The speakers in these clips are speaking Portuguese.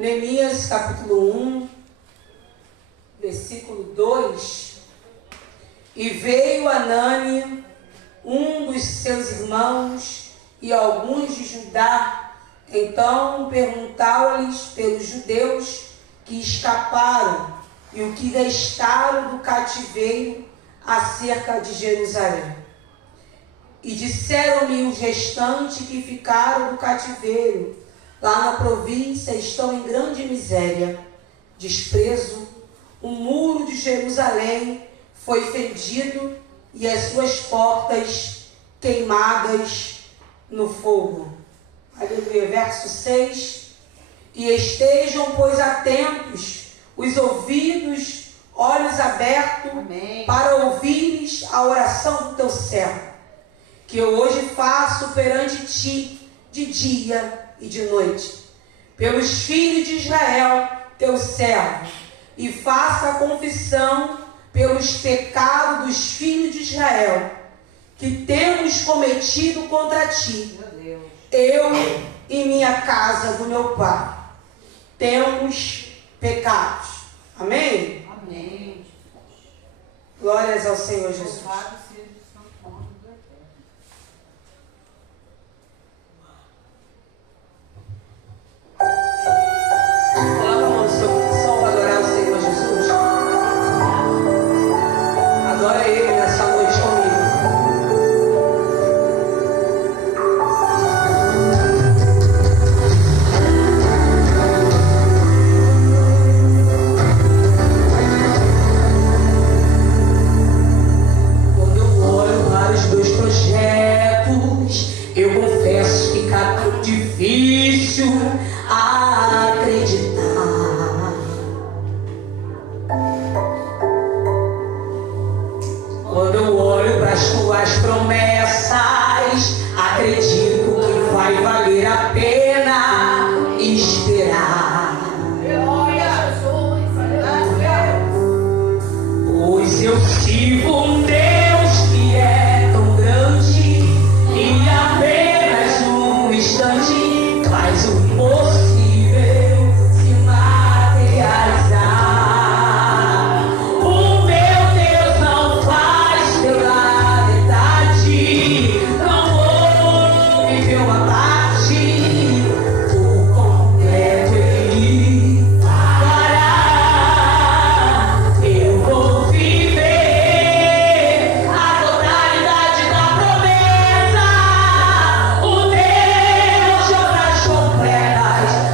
Neemias capítulo 1, versículo 2. E veio Anani, um dos seus irmãos, e alguns de Judá, então perguntaram-lhes pelos judeus que escaparam e o que restaram do cativeiro acerca de Jerusalém. E disseram-me os restantes que ficaram do cativeiro lá na província estão em grande miséria, desprezo. O muro de Jerusalém foi fendido e as suas portas queimadas no fogo. Aleluia. Verso 6. E estejam, pois, atentos, os ouvidos, olhos abertos, amém, para ouvires a oração do teu servo, que eu hoje faço perante ti, de dia e de noite, pelos filhos de Israel, teu servo, e faça a confissão pelos pecados dos filhos de Israel, que temos cometido contra ti, eu e minha casa do meu pai, temos pecados. Amém? Amém. Glórias ao Senhor Jesus. Coloca a mão no seu coração para adorar o Senhor Jesus. Adora Ele nessa noite comigo. Quando eu olho para os meus projetos, eu confesso que fica tão difícil acreditar. Quando eu olho para as tuas promessas, acredito que vai valer a pena esperar. Pois eu sirvo um Deus que é tão grande e apenas um instante faz o impossível se materializar. O meu Deus não faz pela metade, não vou viver uma parte, por completo Ele fará. Eu vou viver a totalidade da promessa. O Deus de obras completas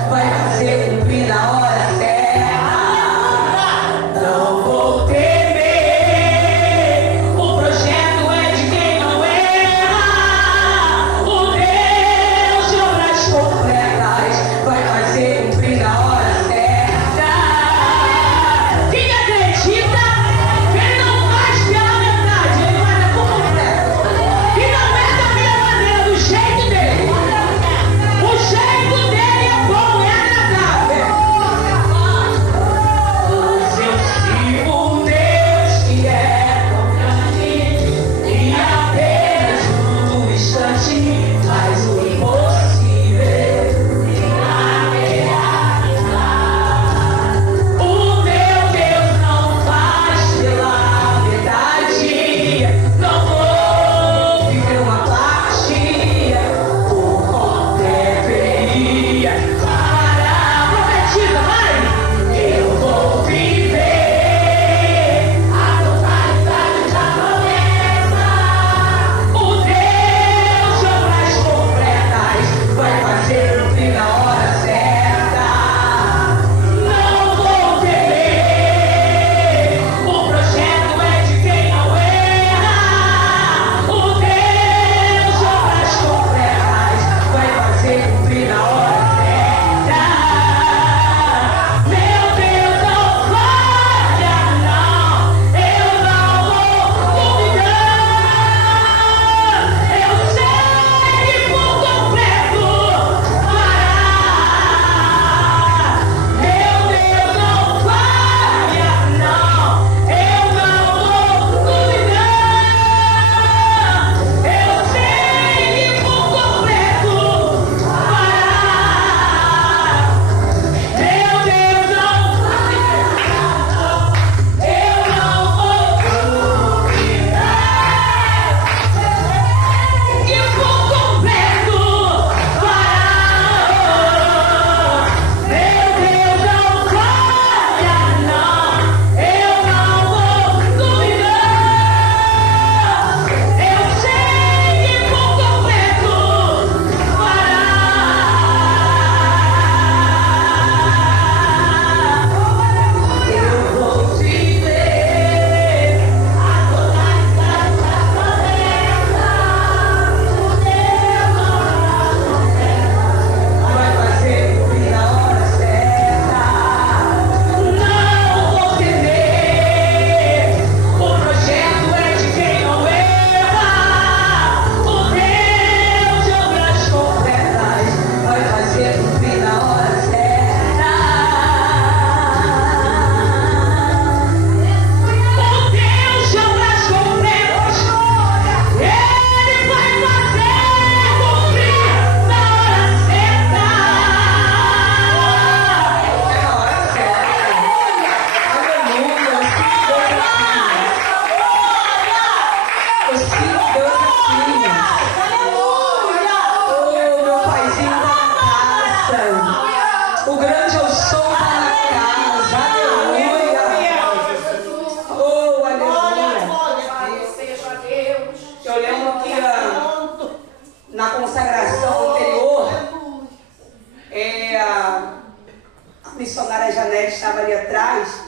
missionária Janete estava ali atrás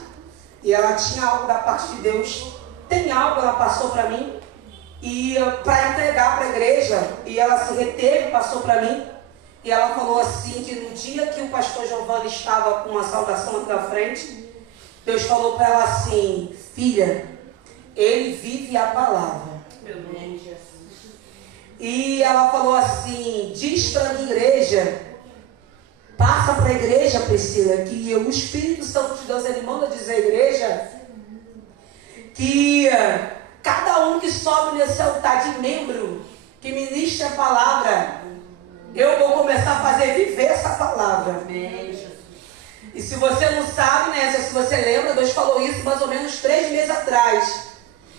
e ela tinha algo da parte de Deus. Tem algo, ela passou para mim e para entregar para a igreja, e ela se reteve, passou para mim, e ela falou assim que no dia que o pastor Giovanni estava com uma saudação aqui na frente, Deus falou para ela assim: filha, ele vive a palavra. E ela falou assim: diz para a igreja, passa para a igreja, Priscila, que o Espírito Santo de Deus, ele manda dizer à igreja que cada um que sobe nesse altar de membro, que ministra a palavra, eu vou começar a fazer viver essa palavra. E se você não sabe, né, se você lembra, Deus falou isso mais ou menos 3 meses atrás.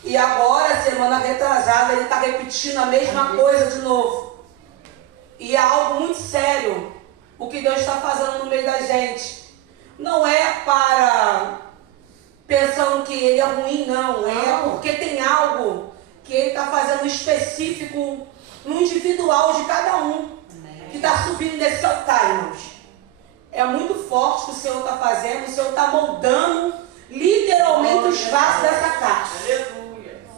E agora, semana retrasada, ele está repetindo a mesma coisa de novo. E é algo muito sério o que Deus está fazendo no meio da gente. Não é para pensando que ele é ruim, não. É porque tem algo que ele está fazendo específico no individual de cada um que está subindo nesse altar, irmãos. É muito forte o que o Senhor está fazendo. O Senhor está moldando literalmente os vasos dessa casa.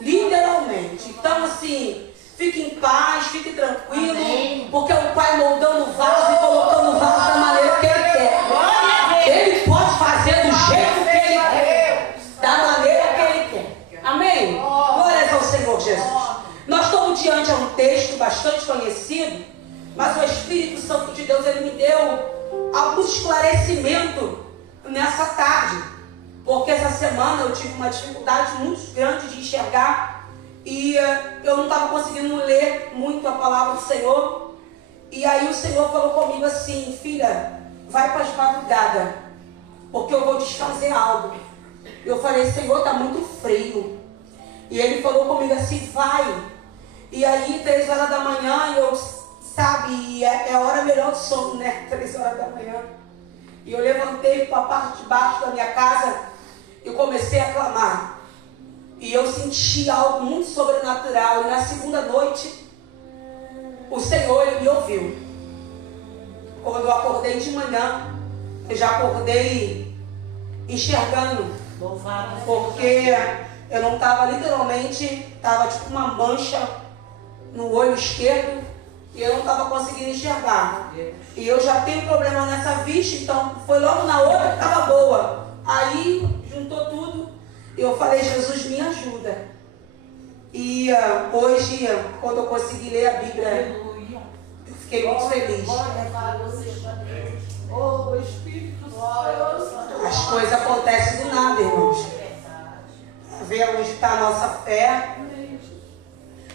Literalmente. Então, assim, fique em paz, fique tranquilo. Amém. Porque o Pai moldando o vaso e colocando o vaso da maneira que Ele quer. Ele pode fazer do jeito que Ele quer, da maneira que Ele quer. Amém? Glórias ao Senhor Jesus. Nós estamos diante de um texto bastante conhecido, mas o Espírito Santo de Deus, ele me deu algum esclarecimento nessa tarde. Porque essa semana eu tive uma dificuldade muito grande de enxergar e eu não estava conseguindo ler muito a palavra do Senhor. E aí o Senhor falou comigo assim: filha, vai para as madrugadas, porque eu vou desfazer algo. Eu falei: Senhor, está muito frio. E Ele falou comigo assim: vai. E aí 3 horas da manhã, eu, sabe, é a hora melhor do sono, né? 3 horas da manhã. E eu levantei para a parte de baixo da minha casa. Eu comecei a clamar. E eu senti algo muito sobrenatural. E na segunda noite, o Senhor, Ele me ouviu. Quando eu acordei de manhã, eu já acordei enxergando. Porque eu não estava literalmente, estava tipo uma mancha no olho esquerdo. E eu não estava conseguindo enxergar. E eu já tenho problema nessa vista, então foi logo na outra que estava boa. Aí juntou tudo e eu falei: Jesus, me ajuda. E hoje, quando eu consegui ler a Bíblia, eu fiquei muito feliz. As coisas acontecem do nada, irmãos. Para ver onde está a nossa fé,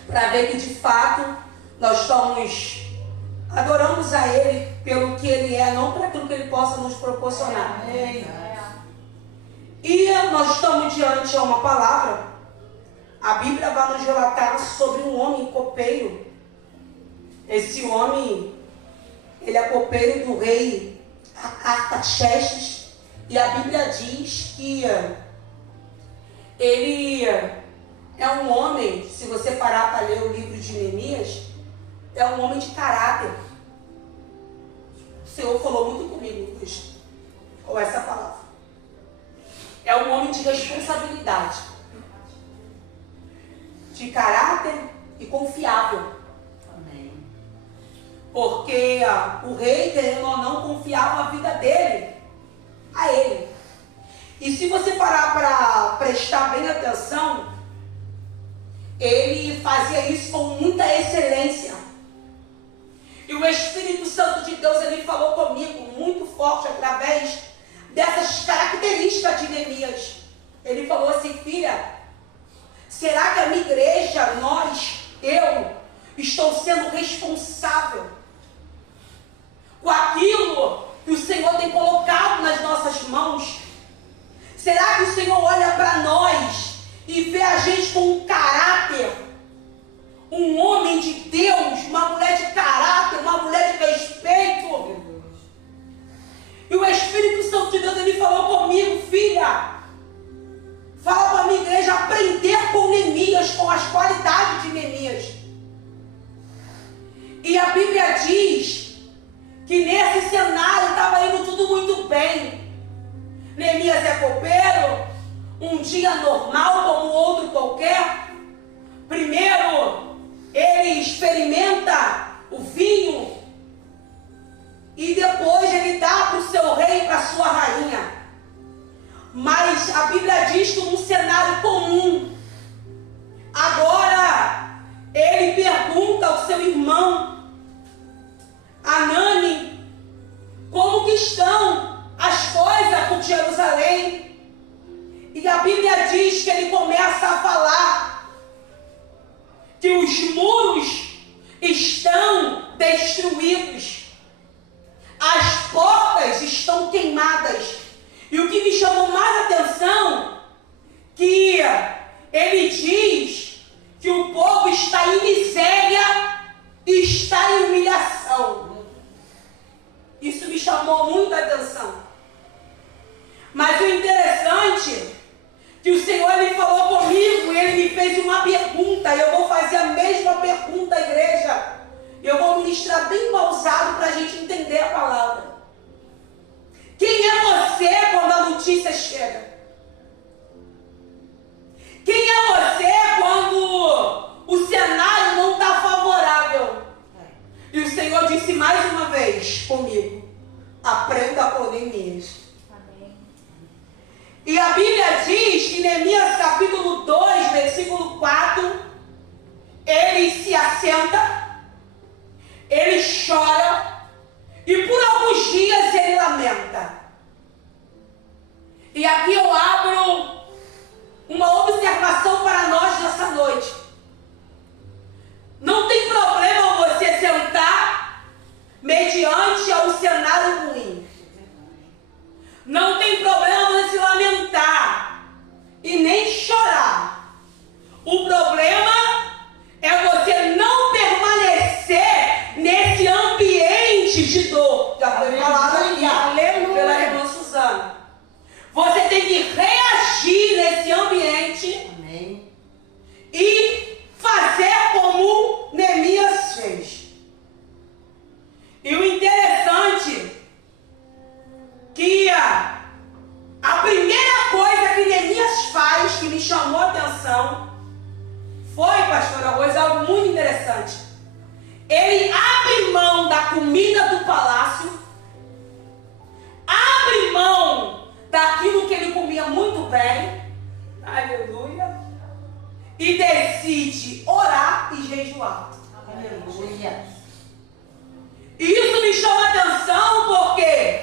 para ver que de fato nós estamos adoramos a Ele pelo que Ele é, não para aquilo que Ele possa nos proporcionar. E nós estamos diante de uma palavra. A Bíblia vai nos relatar sobre um homem copeiro. Esse homem, ele é copeiro do rei Artaxerxes. E a Bíblia diz que ele é um homem, se você parar para ler o livro de Neemias, é um homem de caráter. O Senhor falou muito comigo hoje com essa palavra. É um homem de responsabilidade, de caráter e confiável. Amém. Porque o rei, querendo ou não, confiava a vida dele a ele. E se você parar para prestar bem atenção, ele fazia isso com muita excelência. E o Espírito Santo de Deus, ele falou comigo muito forte através dessas características de Neemias. Ele falou assim: filha, será que a minha igreja, eu estou sendo responsável com aquilo que o Senhor tem colocado nas nossas mãos? Será que o Senhor olha para nós e vê a gente com um caráter, um homem de Deus, uma mulher de caráter, uma mulher de respeito? E o Espírito Santo de Deus, ele falou comigo: filha, fala para a minha igreja aprender com Neemias, com as qualidades de Neemias. E a Bíblia diz que nesse dia normal como outro qualquer. Primeiro, ele experimenta o vinho e depois ele dá para o seu rei e para a sua rainha. Mas a Bíblia diz que num cenário comum. Agora, ele pergunta ao seu irmão, Anani, como que estão as coisas com Jerusalém? E a Bíblia diz que ele começa a falar que os muros estão destruídos, as portas estão queimadas. E o que me chamou mais atenção, que ele diz que o povo está em miséria e está em humilhação. Isso me chamou muita atenção. Mas o interessante é que o Senhor ele falou comigo e ele me fez uma pergunta. E eu vou fazer a mesma pergunta à igreja. Eu vou ministrar bem pausado para a gente entender a palavra. Quem é você quando a notícia chega? Quem é você quando o cenário não está favorável? E o Senhor disse mais uma vez comigo: aprenda com Neemias. Amém. E a Bíblia diz que em Neemias capítulo 2, versículo 4, ele se assenta, ele chora, e por alguns dias ele lamenta. E aqui eu abro uma observação para nós nessa noite. Não tem problema você sentar mediante a um cenário ruim. Não tem problema você se lamentar e nem chorar. O problema é você não permanecer nesse ambiente de dor. Já foi falado aqui pela irmã Suzana. Você tem que reagir nesse ambiente. Amém. E fazer como Neemias fez. E o interessante que a primeira coisa que Neemias faz, que me chamou a atenção, foi, pastora Rose, algo muito interessante. Ele abre mão da comida do palácio, abre mão daquilo que ele comia muito bem, aleluia, e decide orar e jejuar. Aleluia. Isso me chama a atenção porque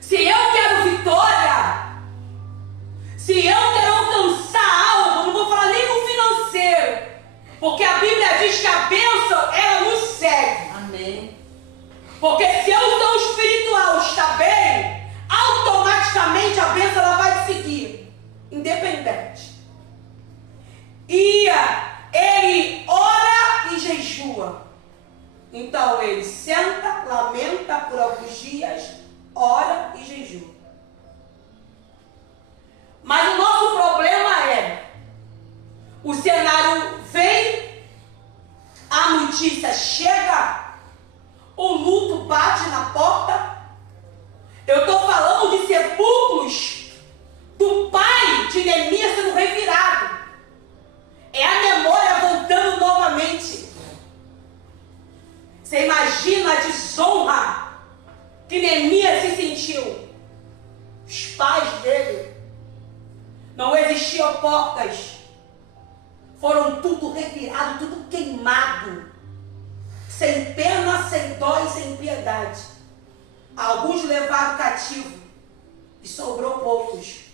se eu quero vitória, se eu quero alcançar algo, não vou falar nem no financeiro, porque a Bíblia diz que a bênção, ela nos segue. Amém. Porque se eu sou espiritual, está bem, automaticamente a bênção ela vai seguir, independente. E ele ora e jejua. Então ele senta, lamenta por alguns dias, ora e jejua. Mas o nosso problema é, o cenário vem, a notícia chega, o luto bate na porta. Eu estou falando de sepulcros do pai de Neemias sendo revirado. É a memória voltando novamente. Você imagina a desonra que Neemias se sentiu. Os pais dele, não existiam portas, foram tudo revirado, tudo queimado, sem pena, sem dó e sem piedade. Alguns levaram cativo e sobrou poucos.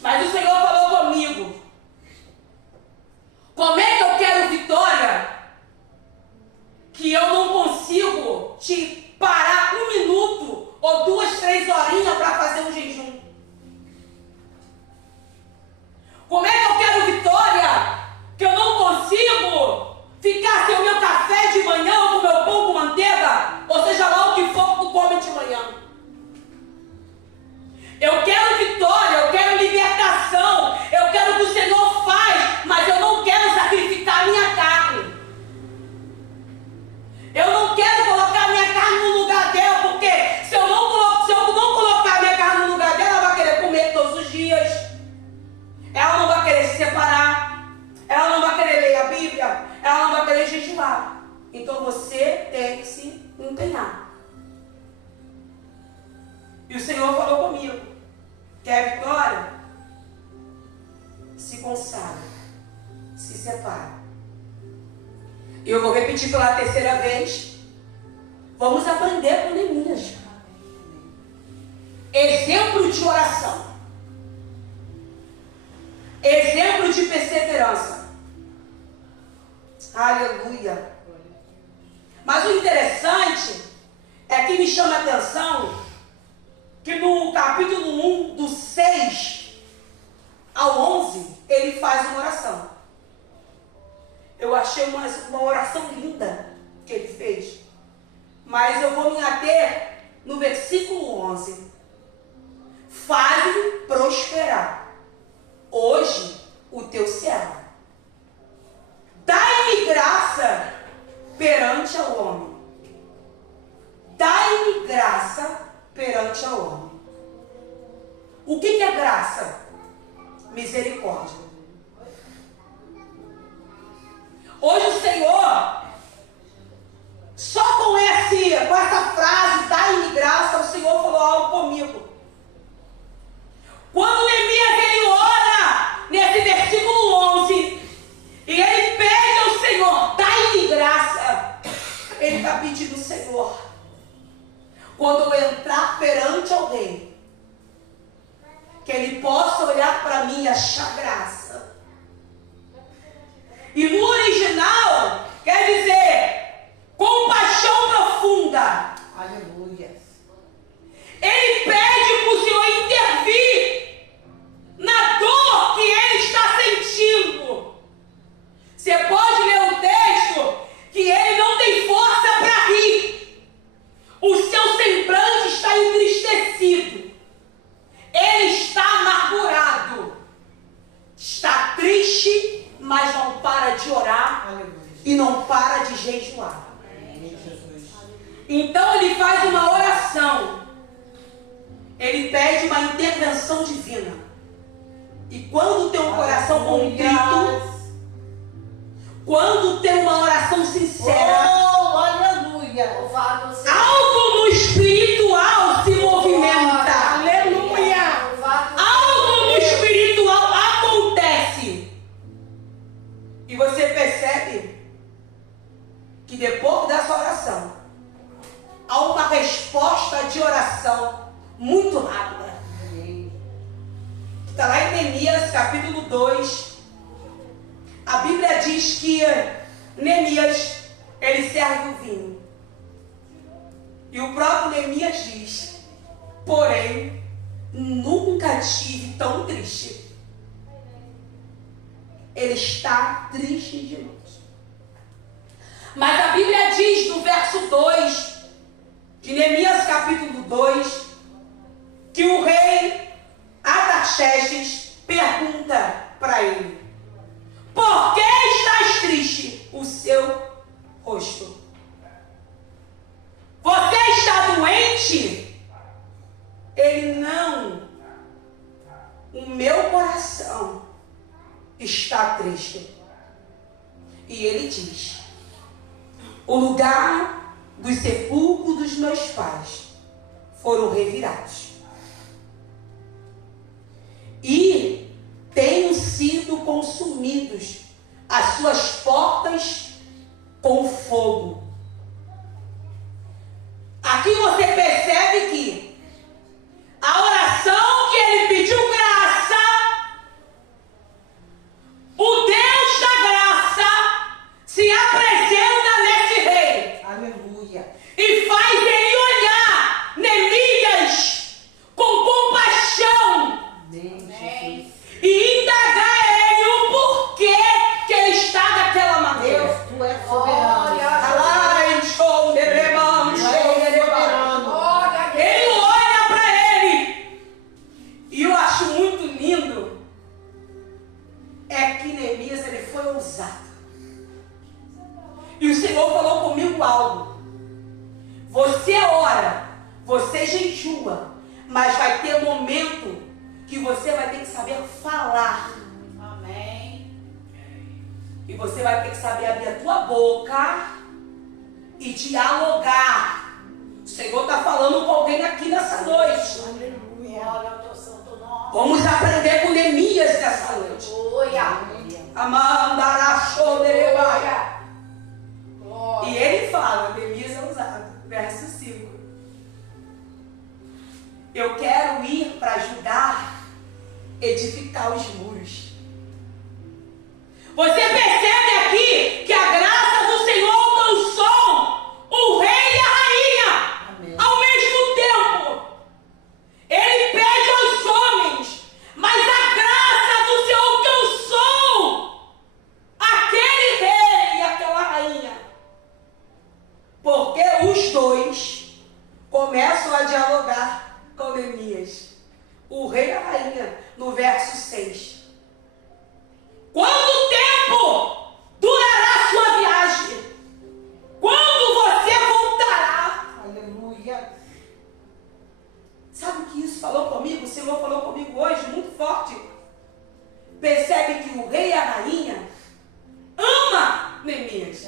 Mas o Senhor falou comigo: como é que eu quero vitória que eu não consigo te parar 1 minuto ou 2, 3 horinhas para fazer um jejum? Como é que eu quero vitória que eu não consigo ficar sem o meu café de manhã ou com o meu pão com manteiga, ou seja lá o que for que tu come de manhã? Eu quero vitória, eu quero libertação, eu quero que o Senhor faz, mas eu não quero sacrificar a minha carne. Eu não quero colocar a minha carne no repetir pela terceira vez. Vamos aprender com Neemias. Exemplo de oração. Exemplo de perseverança. Aleluia. Mas o interessante é que me chama a atenção que no capítulo 1, do 6 ao 11, ele faz uma oração. Eu achei uma oração linda que ele fez. Mas eu vou me ater no versículo 11. Faz-me prosperar hoje o teu servo. Dai-me graça perante ao homem. Dai-me graça perante ao homem. O que é graça? Misericórdia. Hoje o Senhor, só com essa frase, dai-me graça, o Senhor falou algo comigo. Quando Neemias ele ora nesse versículo 11 e ele pede ao Senhor, dai-me graça, ele está pedindo ao Senhor, quando eu entrar perante alguém, que ele possa olhar para mim e achar graça. E no original quer dizer compaixão profunda. Aleluia. Ele pede para o Senhor intervir na dor que ele está sentindo. Você pode ler o texto que ele não tem força para rir. O seu semblante está entristecido. Ele está amargurado. Está triste, mas não para de orar. Aleluia. E não para de jejuar. Amém. Então ele faz uma oração. Ele pede uma intervenção divina. E quando tem um coração contrito, quando tem uma oração sincera, aleluia, algo no espiritual se movimenta. Aleluia. Algo no espiritual acontece. E você percebe que depois dessa oração, há uma resposta de oração muito rápida. Está lá em Neemias, capítulo 2. A Bíblia diz que Neemias, ele serve o vinho. E o próprio Neemias diz, porém, nunca tive tão triste. Ele está triste demais. Mas a Bíblia diz no verso 2, de Neemias capítulo 2, que o rei Artaxerxes pergunta para ele, por que estás triste o seu rosto? Você está doente? Ele não. O meu coração está triste. E ele diz, o lugar dos sepulcros dos meus pais foram revirados. E tenham sido consumidos as suas portas com fogo. Aqui você percebe que a oração que ele pediu graça, o Deus da graça se apresenta nesse rei. Aleluia. E faz ele olhar Neemias com compaixão. Amém. E indagar ele o porquê que ele está daquela maneira. Deus, tu és soberano. Ele olha para ele. E eu acho muito lindo é que Neemias ele foi ousado. E o Senhor falou comigo algo. Você ora, você jejua, mas vai ter momento que você vai ter que saber falar. Amém. E você vai ter que saber abrir a tua boca e dialogar. O Senhor está falando com alguém aqui nessa noite. Aleluia. Olha o teu santo nome. Vamos aprender com Neemias nessa noite. Aleluia. Amandará shoderebaia. Eu quero ir para ajudar a edificar os muros. Você percebe aqui que a graça do Senhor alcançou o rei e a rainha. Amém. Ao mesmo tempo. Ele pede aos homens, mas a graça do Senhor alcançou aquele rei e aquela rainha. Porque os dois começam a dialogar com Neemias. O rei e a rainha, no verso 6. Quanto tempo durará a sua viagem? Quando você voltará? Aleluia. Sabe o que isso falou comigo? O Senhor falou comigo hoje, muito forte. Percebe que o rei e a rainha ama Neemias.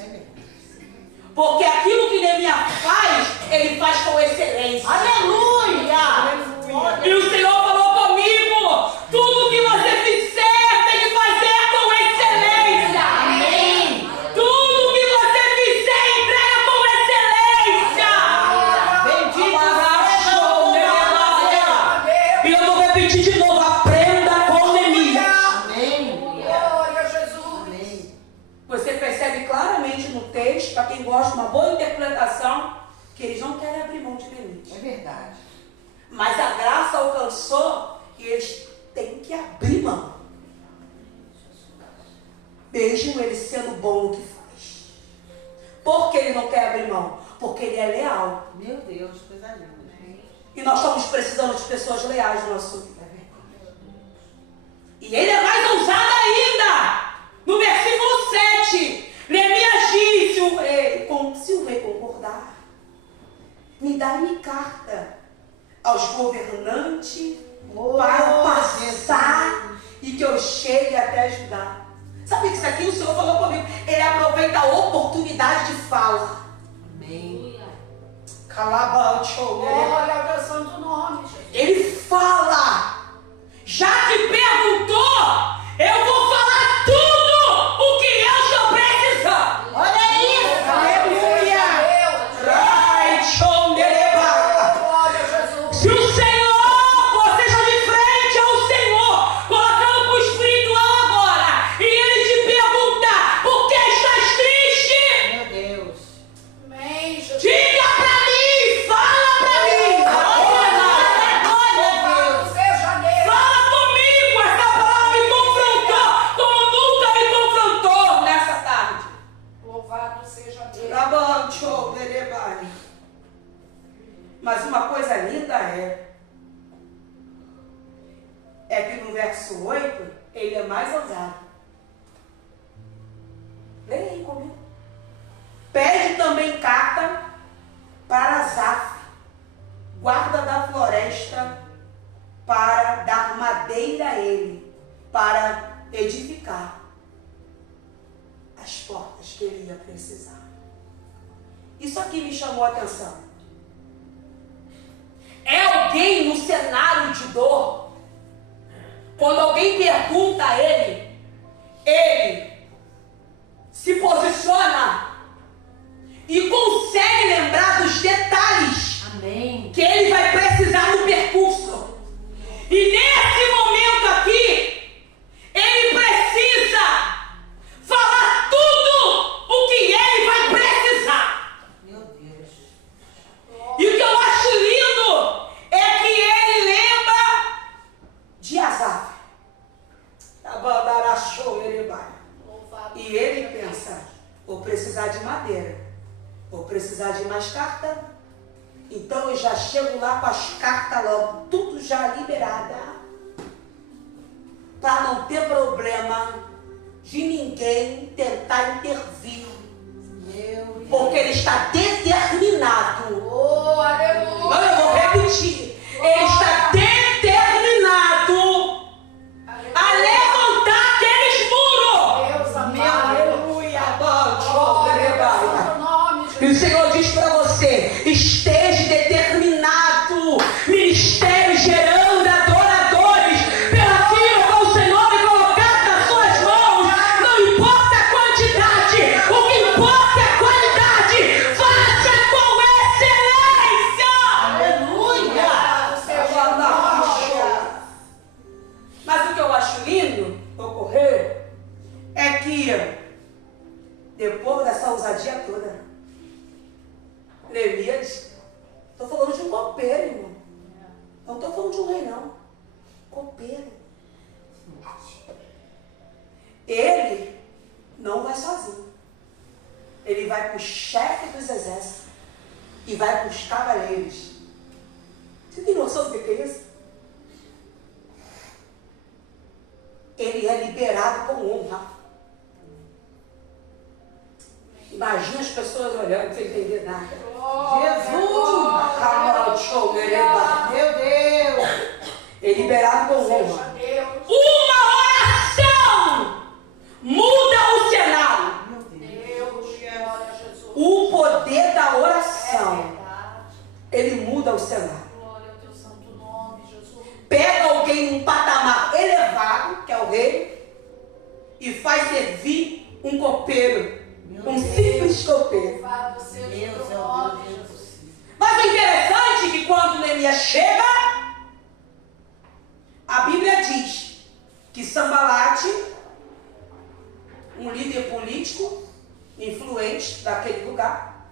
Porque aquilo que Neemias faz, ele faz com excelência. Aleluia. E o Senhor falou comigo, tudo que você fizer tem que fazer com excelência. Amém. Tudo que você fizer, entrega com excelência. Bendito E eu vou repetir de novo, aprenda com Neemias. Amém. Glória a Jesus. Amém. Você percebe claramente no texto, para quem gosta de uma boa interpretação, que eles não querem abrir mão de Neemias. É verdade. Mas a graça alcançou e eles têm que abrir mão. Mesmo ele sendo bom no que faz. Por que ele não quer abrir mão? Porque ele é leal. Meu Deus, coisa linda. E nós estamos precisando de pessoas leais no nosso vida. É verdade. E ele é mais ousado ainda. No versículo 7, Neemias disse, se o rei concordar, me dá-me carta aos governantes para passar e que eu chegue até ajudar. Sabe que isso aqui o Senhor falou comigo? Ele aproveita a oportunidade de fala. Amém. Glória ao teu santo nome, Jesus. Ele fala. Já te perguntou? Eu vou falar tudo o que eu estou precisando. Olha isso. Aleluia. Glória a Jesus. Se o Senhor, você está de frente ao Senhor, colocando para o espiritual agora, e Ele te pergunta, por que estás triste? Meu Deus. Amém, Jesus. Diga para mim, fala para mim. Louvado seja Deus. Fala comigo, essa palavra me confrontou, como nunca me confrontou nessa tarde. Louvado seja Deus. Mas uma coisa linda é que no verso 8, ele é mais ousado. Leia aí comigo. Pede também carta para Asaf, guarda da floresta, para dar madeira a ele, para edificar as portas que ele ia precisar. Isso aqui me chamou a atenção. É alguém no cenário de dor. Quando alguém pergunta a ele, ele se posiciona e consegue lembrar dos detalhes Amém. que ele vai precisar no percurso. E nesse momento aqui, ele precisa falar tudo o que ele vai precisar. Meu Deus. E o que eu acho lindo é que ele lembra de Asaf. Louvado. E ele pensa, vou precisar de madeira, vou precisar de mais carta, então eu já chego lá com as cartas logo, tudo já liberada, para não ter problema de ninguém tentar intervir, Meu Deus. porque ele está determinado. Oh, aleluia. Não, eu vou repetir, ele está determinado a levantar aqueles muros. Deus amado. Aleluia, Glória ao santo nome, E o Jesus. Senhor diz para você, esteja determinado, ministério gerando adoradores, pelaquilo com o Senhor me colocado nas suas mãos, não importa a quantidade, o que importa é a qualidade, faça com excelência. Aleluia. Louvado seja Neemias, estou falando de um copeiro, irmão. Não estou falando de um rei, não. Copeiro. Ele não vai sozinho. Ele vai para o chefe dos exércitos e vai para os cavaleiros. Você tem noção do que é isso? Ele é liberado com honra. Imagina as pessoas olhando sem entender nada. Jesus! Meu Deus! Ele é liberado com honra. Deus. Uma oração muda o cenário. Meu Deus! Deus, glória a Jesus. O poder da É oração, verdade. ele muda o cenário. Glória ao teu santo nome, Jesus. Pega alguém num patamar elevado, que é o rei, e faz servir um copeiro, um simples copeiro. Louvado seja o Deus teu é o nome, Deus Jesus. possível. Mas o interessante é que quando Neemias chega, a Bíblia diz que Sambalate, um líder político influente daquele lugar,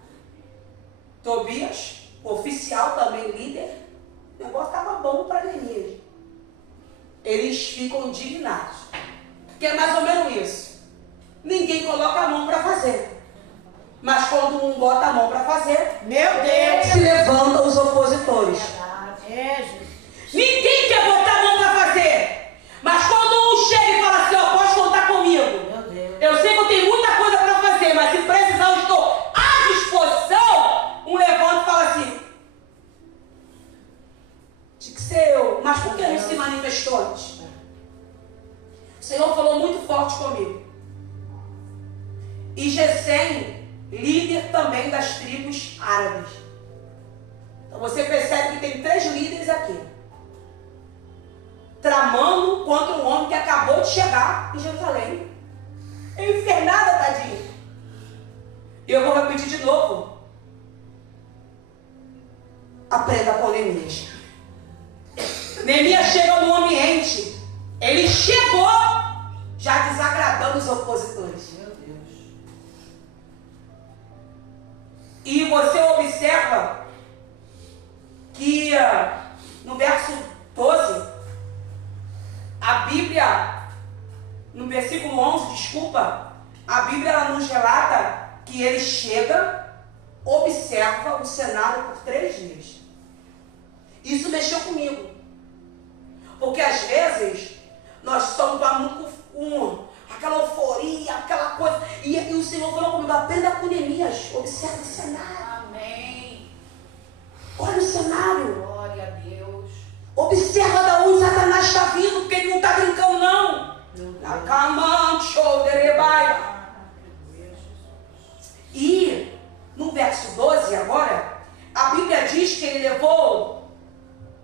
Tobias, oficial também líder, o negócio estava bom para Neemias. Eles ficam indignados. Que é mais ou menos isso. Ninguém coloca a mão para fazer. Mas quando um bota a mão para fazer, Meu Deus! se levantam os opositores. É, Jesus. Ninguém quer botar a mão para fazer. Mas quando um chega e fala assim, ó, pode contar comigo. Meu Deus! Eu sei que eu tenho muita coisa para fazer, mas se precisar eu estou à disposição. Um levanta e fala assim, tinha que ser eu. Mas por que não se manifestou antes? O Senhor falou muito forte comigo. E Gesem, líder também das tribos árabes. Então você percebe que tem 3 líderes aqui. Tramando contra um homem que acabou de chegar em Jerusalém. É infernada, tadinho. E eu vou repetir de novo. Aprenda com Neemias. Neemias chega no ambiente. Ele chegou já desagradando os opositores. Meu Deus! E você observa que no verso 12, a Bíblia, no versículo 11, desculpa, a Bíblia ela nos relata que ele chega, observa o cenário por 3 dias. Isso mexeu comigo. Porque às vezes nós estamos com aquela euforia, aquela coisa. E o Senhor falou comigo, aprenda com Neemias, observa o cenário. Amém. Olha o cenário. Glória a Deus. Observa da onde Satanás está vindo, porque ele não está brincando, não. E no verso 12 agora, a Bíblia diz que ele levou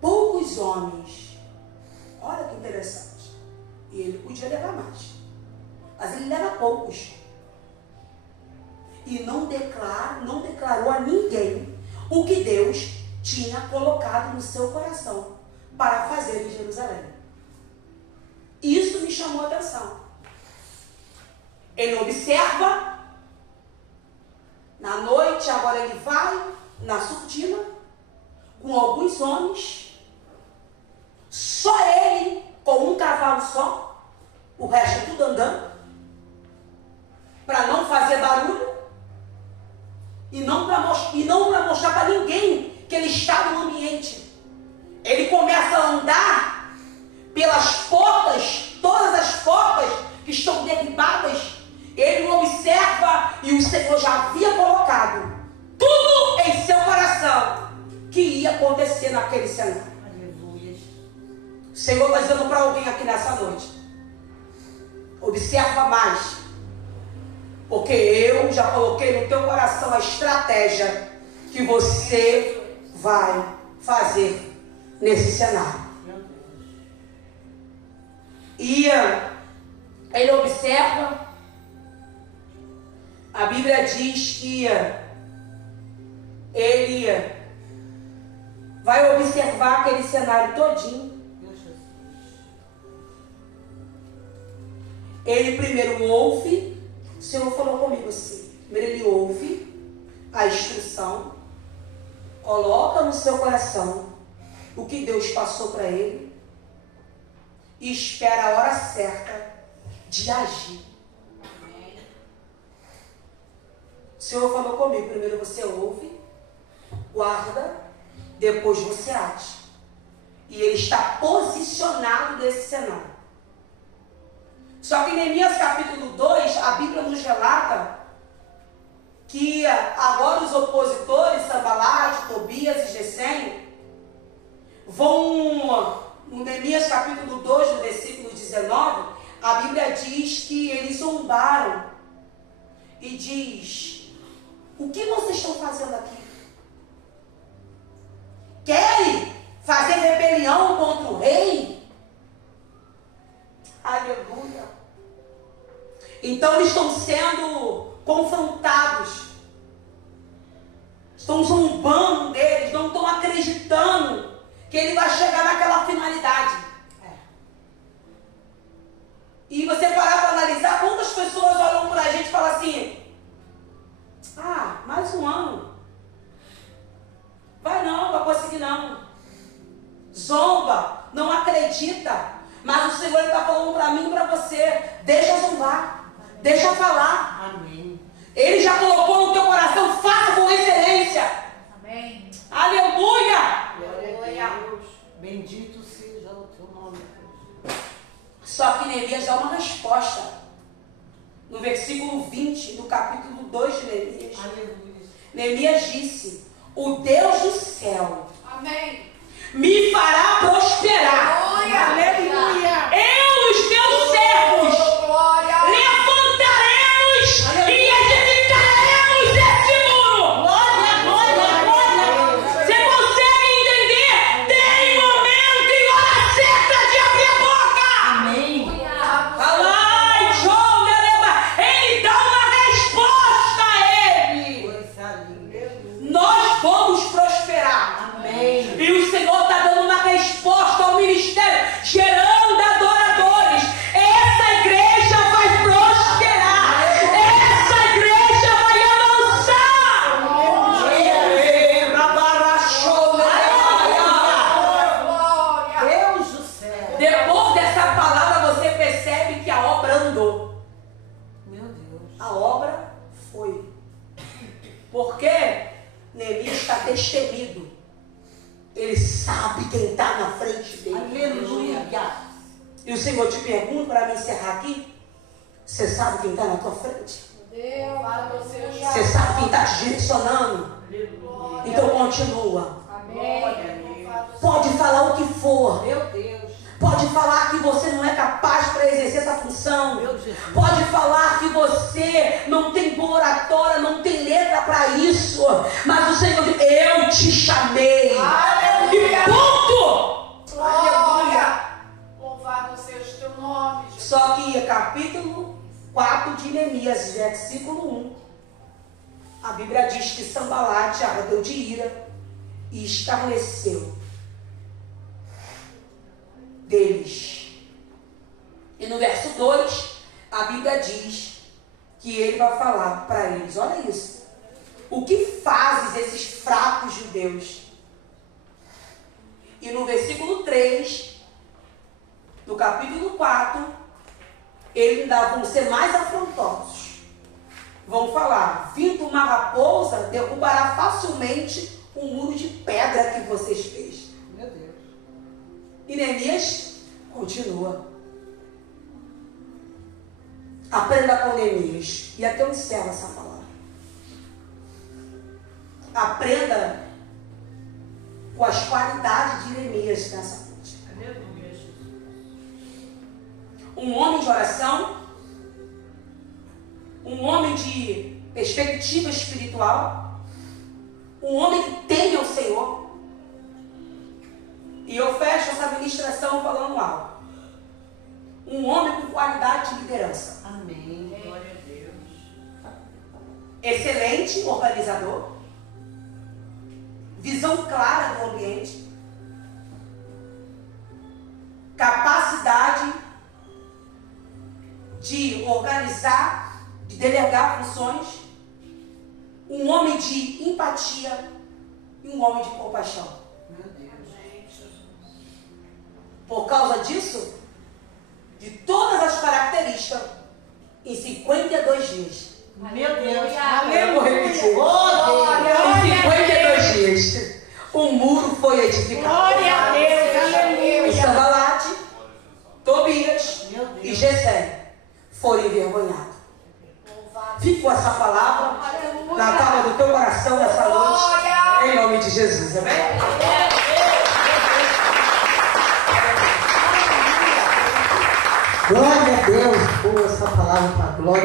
poucos homens. Olha que interessante. E ele podia levar mais. Mas ele leva poucos. E não declarou a ninguém o que Deus tinha colocado no seu coração para fazer em Jerusalém. Isso me chamou a atenção. Ele observa, na noite, agora ele vai na surtina, com alguns homens, só ele, com um cavalo só, o resto tudo andando, para não fazer barulho, e não para mostrar para ninguém que ele está no ambiente. Ele começa a andar pelas portas, todas as portas que estão derribadas. Ele observa e o Senhor já havia colocado tudo em seu coração que ia acontecer naquele cenário. Aleluia! O Senhor está dizendo para alguém aqui nessa noite: observa mais, porque eu já coloquei no teu coração a estratégia que você vai fazer nesse cenário. Meu Deus! E ele observa, a Bíblia diz que ele vai observar aquele cenário todinho. Meu Jesus! Ele primeiro ouve, o Senhor falou comigo assim, primeiro ele ouve a instrução, Coloca no seu coração o que Deus passou para ele e espera a hora certa de agir. O Senhor falou comigo, primeiro você ouve, guarda, depois você age. E ele está posicionado nesse cenário. Só que em Neemias capítulo 2, a Bíblia nos relata que agora os opositores, Sanbalate, Tobias e Gesem, vão, no Neemias capítulo 2, no versículo 19, a Bíblia diz que eles zombaram e diz: o que vocês estão fazendo aqui? Querem fazer rebelião contra o rei? Aleluia. Então eles estão sendo confrontados, estão zombando deles, não estão acreditando que ele vai chegar naquela finalidade. E você parar para analisar, quantas pessoas olham para a gente e falam assim: ah, mais um ano. Vai não, vai conseguir não. Zomba, não acredita. Mas o Senhor está falando para mim e para você: deixa zombar, deixa falar. Amém. Ele já colocou no teu coração, faça com excelência. Amém. Aleluia. Glória a Deus. Bendito seja o teu nome, Deus. Só que Neemias dá uma resposta. No versículo 20, do capítulo 2 de Neemias. Aleluia. Neemias disse: o Deus do céu Amém. me fará prosperar. Glória. Aleluia. Eu e os meus servos Glória. levantaremos e edificaremos esse muro. Glória, glória, glória. Você consegue entender? Tem momento e hora certa de abrir a boca. Amém. Alai, João, ele dá uma resposta a ele. Coisa linda. Nós vamos prosperar. Amém. E o Senhor está dando uma resposta ao ministério, gerando adoradores. Essa igreja vai prosperar. Essa igreja vai avançar. Glória. Deus do céu. Depois dessa palavra, você percebe que a obra andou. Meu Deus. A obra foi. Porque Neemias está destemido. Ele sabe quem está na frente dele. Aleluia. E o Senhor te pergunta, para me encerrar aqui: você sabe quem está na tua frente? Deus, Fala você já. Você sabe quem está te direcionando? Aleluia. Então continua. Amém. Pode falar o que for. Meu Deus. Pode falar que você não é capaz para exercer essa função. Meu Jesus. Pode falar que você não tem boa oratória, não tem letra para isso. Mas o Senhor diz: eu te chamei. Aleluia. E ponto. Glória. Louvado seja o teu nome, Jesus. Só que capítulo 4 de Neemias, versículo 1, a Bíblia diz que Sanbalate ardeu de ira e escarneceu deles. E no verso 2, a Bíblia diz que ele vai falar para eles: olha isso, o que fazes esses fracos judeus? E no versículo 3, no capítulo 4, eles ainda vão ser mais afrontosos. Vão falar: vindo uma raposa, derrubará facilmente o muro de pedra que vocês fez. Meu Deus. E Neemias continua. Aprenda com Neemias. E até eu encerro essa palavra. Aprenda com as qualidades de Neemias nessa noite. Aleluia, Jesus. Um homem de oração, um homem de perspectiva espiritual, um homem que teme ao Senhor. E eu fecho essa ministração falando algo. Um homem com qualidade de liderança. Amém. Glória a Deus. Excelente organizador. Visão clara do ambiente. Capacidade de organizar, de delegar funções. Um homem de empatia. e um homem de compaixão. Meu Deus. Por causa disso, de todas as características, em 52 dias. Meu Deus. Eu vou repetir. Glória Em 52 dias, o muro foi edificado. Glória a Deus, aleluia. E Sanbalate, Tobias Meu Deus. e Gesem foram envergonhados. Ficou essa palavra na tábua do teu coração nessa noite, em nome de Jesus, amém? Glória a Deus por essa palavra para a glória.